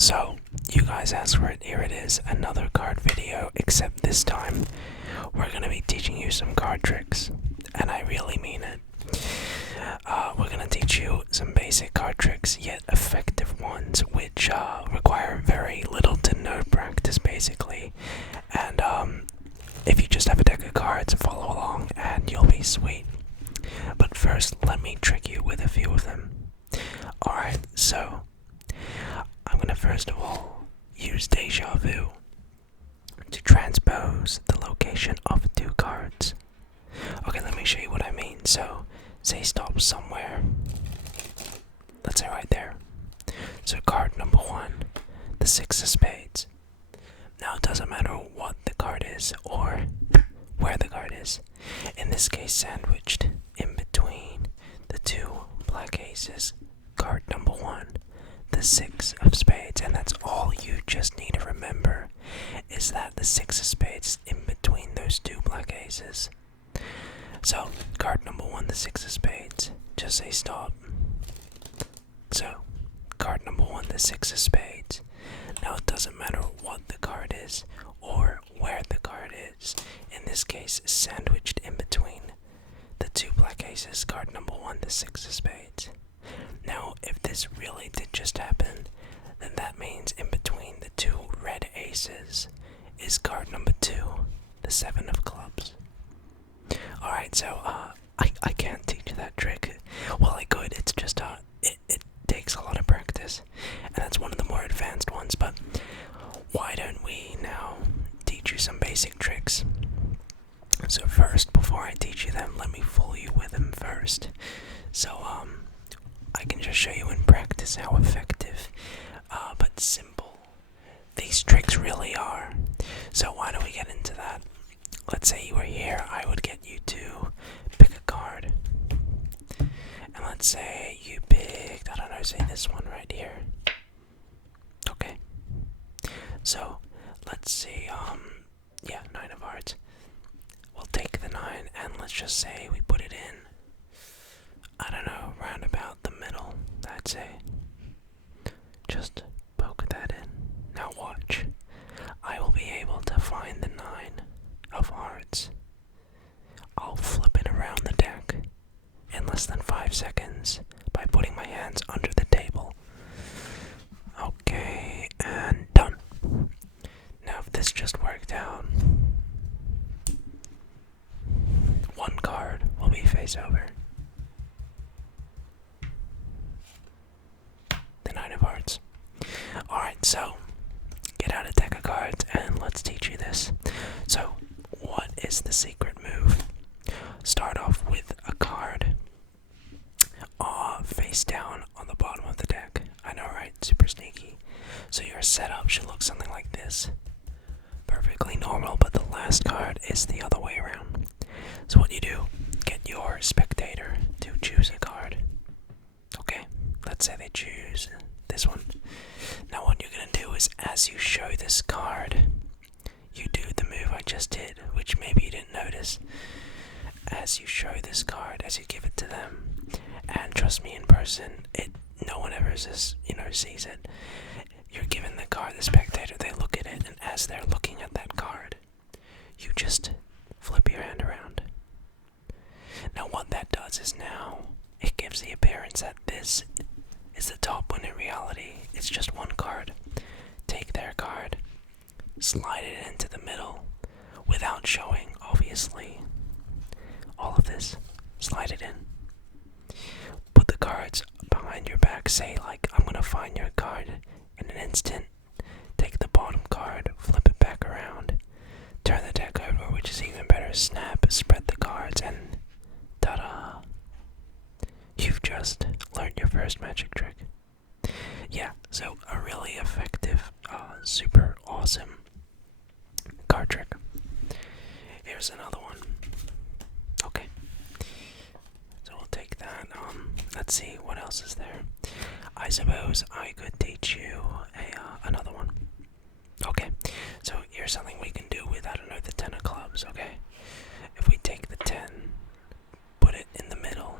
So, you guys asked for it, here it is, another card video, except this time, we're gonna be teaching you some card tricks, and I really mean it. We're gonna teach you some basic card tricks, yet effective ones, which require very little to no practice, basically, and if you just have a deck of cards, follow along, and you'll be sweet. But first, let me trick you with a few of them. Alright, so I'm gonna first of all use Deja Vu to transpose the location of two cards. Okay, let me show you what I mean. So, say stop somewhere. Let's say right there. So card number one, the six of spades. Now it doesn't matter what the card is or where the card is. In this case, sandwiched in between the two black aces. Card number one, the six of spades, and that's all you just need to remember, is that the six of spades in between those two black aces. So, card number one, the six of spades, just say stop. So, card number one, the six of spades. Now it doesn't matter what the card is or where the card is. In this case, sandwiched in between the two black aces. Card number one, the six of spades. Now, if this really did just happen, then that means in between the two red aces is card number two, the seven of clubs. Alright, so I can't teach that trick. Well, I could. It's just it takes a lot of practice, and that's one of the more advanced ones. But why don't we now teach you some basic tricks? So first, before I teach you them, let me fool you with them first. So I can just show you in practice how effective, but simple these tricks really are. So why don't we get into that? Let's say you were here, I would get you to pick a card. And let's say you picked, I don't know, say this one right here. Okay. So, let's see, yeah, nine of hearts. We'll take the nine and let's just say we put it in, I don't know, round about the middle, I'd say. Just poke that in. Now watch. I will be able to find the nine of hearts. I'll flip it around the deck in less than 5 seconds by putting my hands under the table. Okay, and done. Now if this just worked out, one card will be face over. The nine of hearts. Alright, so get out a deck of cards and let's teach you this. So, what is the secret move? Start off with a card face down on the bottom of the deck. I know, right? Super sneaky. So your setup should look something like this. Perfectly normal, but the last card is the other way around. So what you do, get your spectator to choose a card. Okay, let's say they choose this one. Now what you're gonna do is, as you show this card, you do the move I just did, which maybe you didn't notice. As you show this card, as you give it to them, and trust me, in person, no one ever sees it. You're given the card, the spectator, they look at it, and as they're looking at that card, you just flip your hand around. Now what that does is now, it gives the appearance that this is the top when in reality, it's just one card. Take their card, slide it into the middle, without showing, obviously, all of this. Slide it in. Put the cards behind your back, say like, I'm gonna find your card in an instant. Take the bottom card, flip it back around, turn the deck over, which is even better, snap, spread the cards, and ta-da! You've just learned your first magic trick. Yeah, so a really effective, super awesome card trick. Here's another one. Okay. So we'll take that. Let's see, what else is there? I suppose I could teach you another one. Okay, so here's something we can do with, I don't know, the 10 of clubs, okay? If we take the 10, put it in the middle.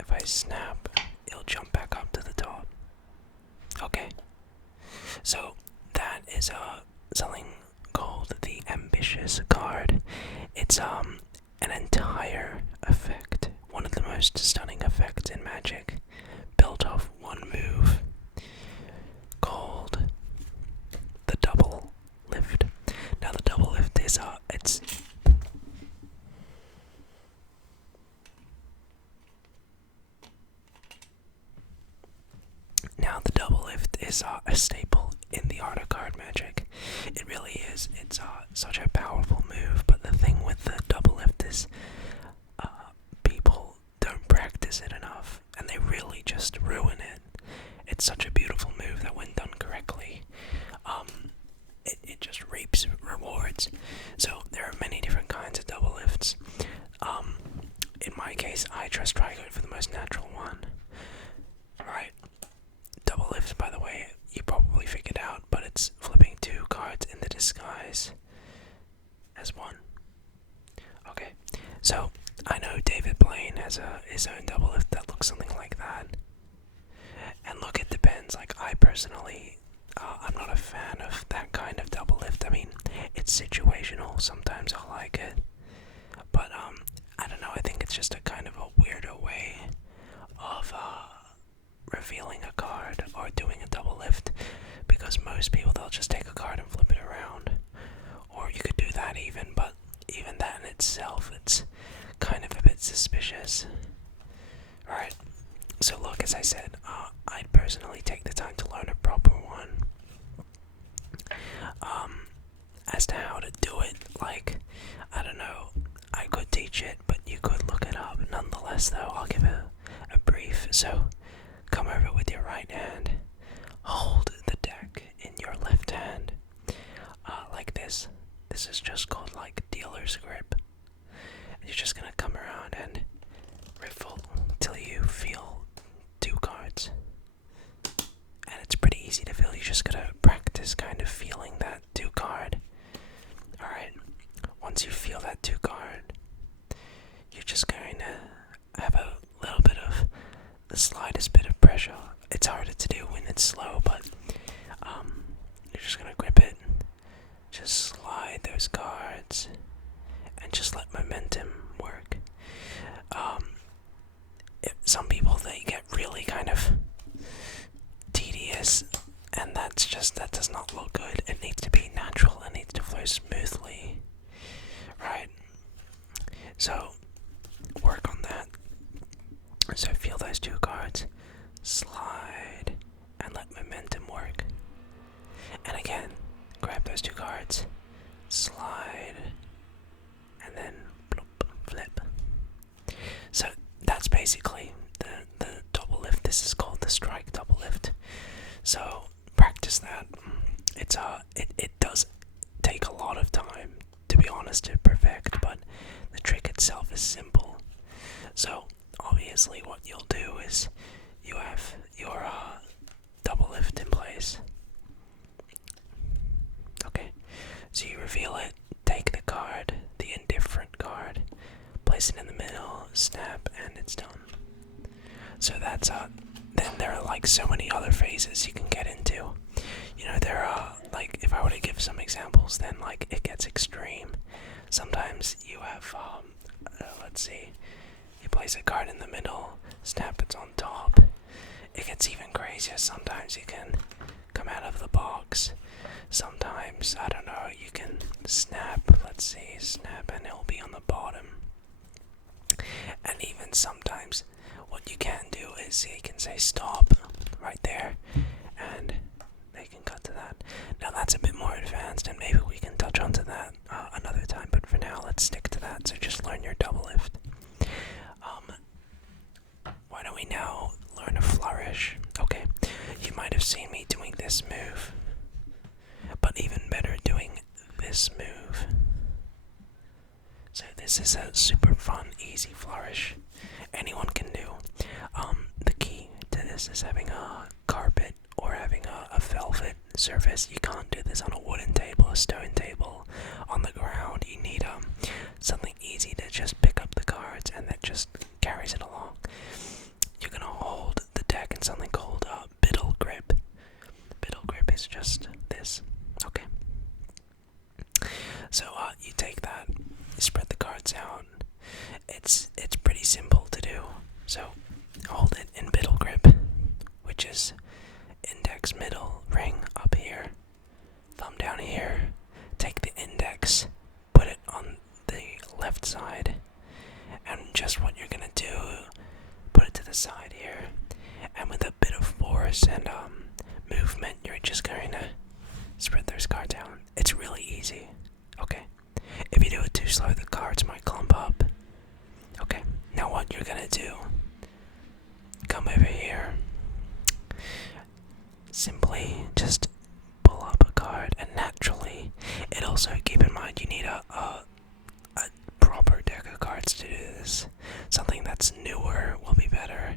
If I snap, it'll jump back up to the top. is something called the ambitious card. It's an entire effect, one of the most stunning effects in Magic, built off one move called the double lift. Now the double lift is a staple in the art of card Magic. It really is. It's such a powerful move, but the thing with the double lift is people don't practice it enough, and they really just ruin it. It's such a beautiful move that when done correctly, it just reaps rewards. So there are many different kinds of double lifts. In my case, I trust Trigoat for the most natural one. Right. Double lift, by the way, you probably figured out, but it's flipping 2 cards in the disguise as one. Okay, so I know David Blaine has his own double lift that looks something like that. And look, it depends. Like, I personally, I'm not a fan of that kind of double lift. I mean, it's situational. Sometimes I like it, but I don't know. I think it's just a kind of a weirder way of revealing a card or doing a double lift, because most people, they'll just take a card and flip it around, or you could do that even, but even that in itself, it's kind of a bit suspicious. Alright, so look, as I said, I'd personally take the time to learn a proper one. As to how to do it, like, I don't know, I could teach it, but you could look it up. Nonetheless, though, I'll give a brief. So, come over with your right hand, hold the deck in your left hand, like this. This is just called, like, dealer's grip. And you're just gonna come around and riffle till you feel 2 cards. And it's pretty easy to feel. You just gotta practice kind of feeling that 2 card. Alright, once you feel that 2 card, you're just going to have a little bit of the slightest bit of pressure. It's harder to do when it's slow, but you're just gonna grip it, just slide those cards, and just let momentum work. Some people, they get really kind of tedious, and that does not look good. It needs to be natural. It needs to flow smoothly, right? So work on that. So feel those 2 cards, slide, and let momentum work. And again, grab those 2 cards, slide, and then bloop, flip. So that's basically the double lift. This is called the strike double lift. So practice that. It does take a lot of time, to be honest, to perfect, but the trick itself is simple. So obviously what you'll do is you have your double lift in place. Okay, so you reveal it, take the card, the indifferent card, place it in the middle, snap, and it's done. So that's then there are like so many other phases you can get into. You know, there are, like, if I were to give some examples, then like it gets extreme. Sometimes you have let's see, you place a card in the middle, snap, it's on top. It gets even crazier. Sometimes you can come out of the box. Sometimes, I don't know, you can snap, let's see, snap, and it'll be on the bottom. And even sometimes what you can do is you can say stop right there, and they can cut to that. Now that's a bit more advanced, and maybe we can touch onto that another time, but for now let's stick to that. So just learn your double lift. Why don't we now learn a flourish? Okay, you might have seen me doing this move, but even better, doing this move. So this is a super fun, easy flourish. Anyone can do. The key to this is having a carpet or having a velvet surface. You can't do this on a wooden table, a stone table, on the ground. You need something easy to just pick up the cards and that just carries it along. You're gonna hold the deck in something called biddle grip. Biddle grip is just this. Okay. index middle ring up here, thumb down here, take the index, put it on the left side, and just what you're gonna do, put it to the side here, and with a bit of force and movement, you're just going to spread those cards out. It's really easy. Okay. If you do it too slow, the cards might clump up. Okay. Now what you're gonna do? Come over here. Simply just pull up a card, and naturally, it also keep in mind you need a proper deck of cards to do this. Something that's newer will be better.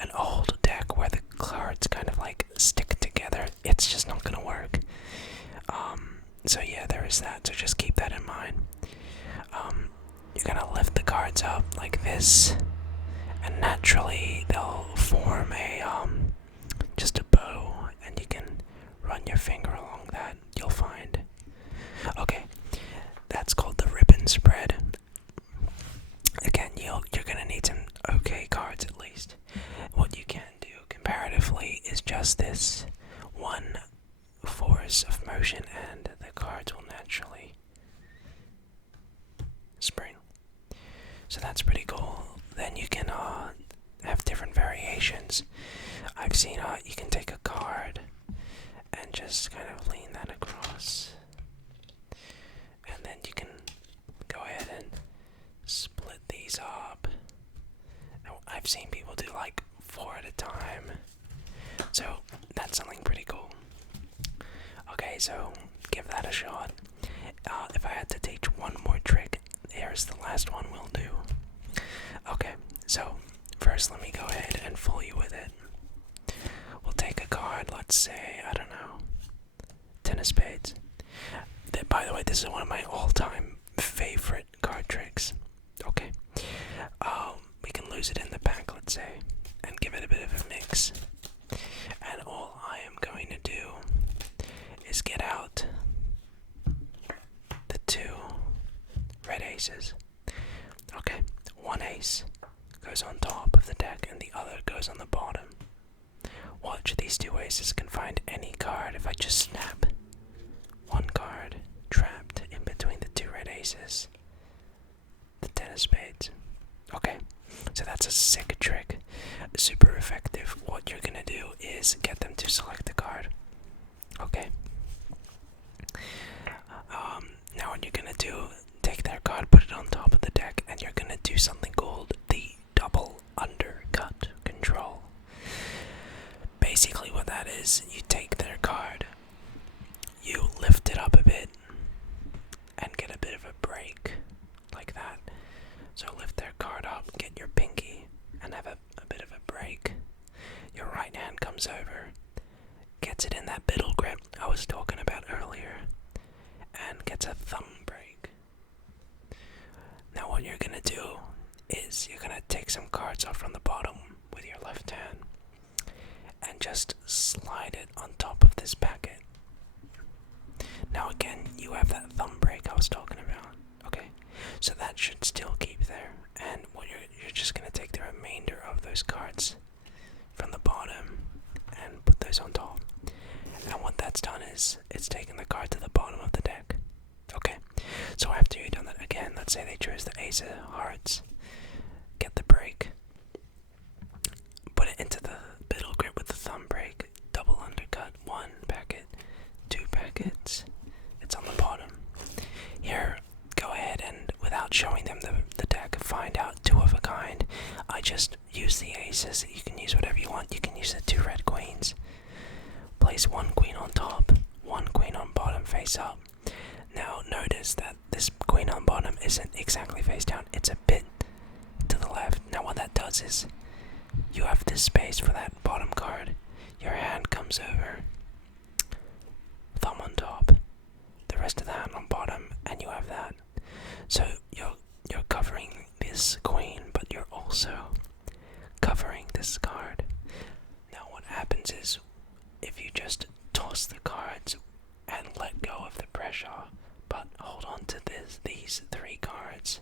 An old deck where the cards kind of like stick together, it's just not gonna work. So yeah, there is that. So just keep that in mind. You're gonna lift the cards up like this, and naturally they'll form a just a bow, and you can run your finger along that. You'll find. Okay, that's called the ribbon spread. Again, you're gonna need some okay cards at least. What you can do comparatively is just this one force of motion, and the cards will naturally spring. So that's pretty cool. Then you can have different variations. I've seen you can take a card and just kind of lean that across, and then you can go ahead and split these up. I've seen people do like 4 at a time, so that's something pretty cool. Okay, so give that a shot. If I had to teach one more trick, here's the last one we'll do. Okay, so first let me go ahead and fool you with it. We'll take a card, let's say, I don't know, 10 of spades. By the way, this is one of my all-time favorite card tricks. Okay, we can lose it in the pack, let's say, and give it a bit of a mix. And all I am going to do is get out the 2 red aces. Okay, one ace goes on top of the deck and the other goes on the bottom. Watch, these 2 aces can find any card if I just snap one card trapped in between the 2 red aces. The 10 of spades. Okay, so that's a sick trick. Super effective. What you're gonna do is get them to select the card. Okay. Now what you're gonna do, take their card, put it on top of the deck, and you're gonna do something called the double undercut control. Basically what that is, you take their card, you lift it up a bit, and get a bit of a break, like that. So lift their card up, get your pinky, and have a bit of a break. Your right hand comes over, gets it in that middle grip I was talking about earlier, and gets a thumb break. Now what you're gonna do is you're gonna take some cards off from the bottom with your left hand and just slide it on top of this packet. Now again, you have that thumb break I was talking about. Okay, so that should still keep there, and what you're just gonna take the remainder of those cards from the bottom and put those on top. And what that's done is it's taken the card to the bottom of the deck. Okay, so after you've done that again, let's say they chose the ace of hearts, get the break, put it into the middle grip with the thumb break, double undercut, 1 packet, 2 packets, it's on the bottom. Here, go ahead and, without showing them the deck, find out 2 of a kind. I just use the aces. You can use whatever you want. You can use the 2 red queens. Place 1 queen on top, 1 queen on bottom face up. Now notice that this queen on bottom isn't exactly face down, it's a bit to the left. Now what that does is, you have this space for that bottom card. Your hand comes over, thumb on top, the rest of the hand on bottom, and you have that. So you're covering this queen, but you're also covering this card. Now what happens is, if you just toss the cards and let go of the pressure, but hold on to these 3 cards,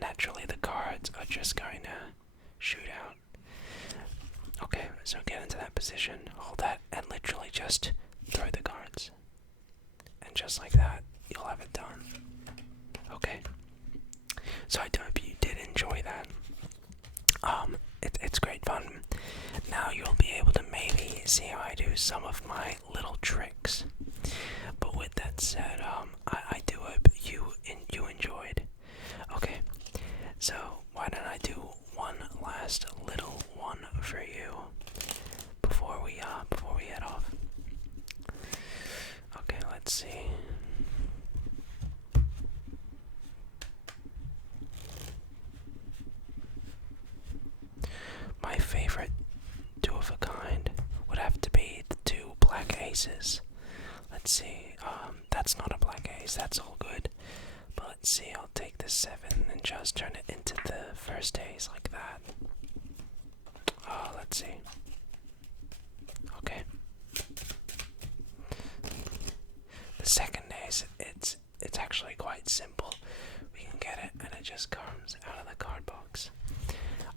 naturally the cards are just going to shoot out. Okay, so get into that position, hold that, and literally just throw the cards. And just like that, you'll have it done. Okay? So I hope you did enjoy that. It's great fun. Now you'll be able to maybe see how I do some of my little tricks. But with that said, I do hope you enjoyed. Okay, so why don't I do one last little one for you before we head off? Okay, let's see. My favorite two of a kind would have to be the two black aces. Let's see, that's not a black ace, that's all good. But let's see, I'll take the 7 and just turn it into the first ace like that. Let's see. Okay. The second ace, it's actually quite simple. We can get it and it just comes out of the card box.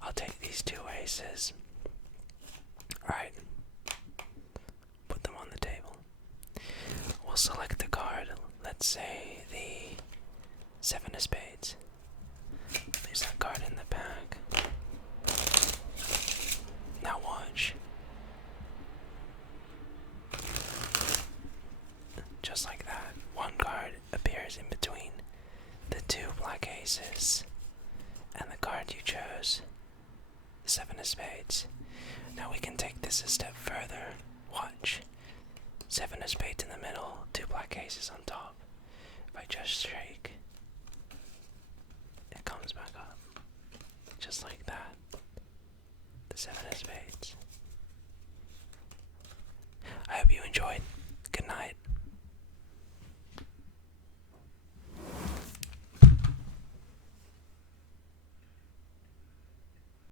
I'll take these two aces. Right. Put them on the table. We'll select the card. Let's say the 7 of spades. Place that card in the pack. Now watch. Just like that, one card appears in between the two black aces and the card you chose, the 7 of spades. Now we can take this a step further. Watch. 7 of spades in the middle, 2 black aces on top. If I just shake, it comes back up. Just like that. The 7 of spades. I hope you enjoyed. Good night.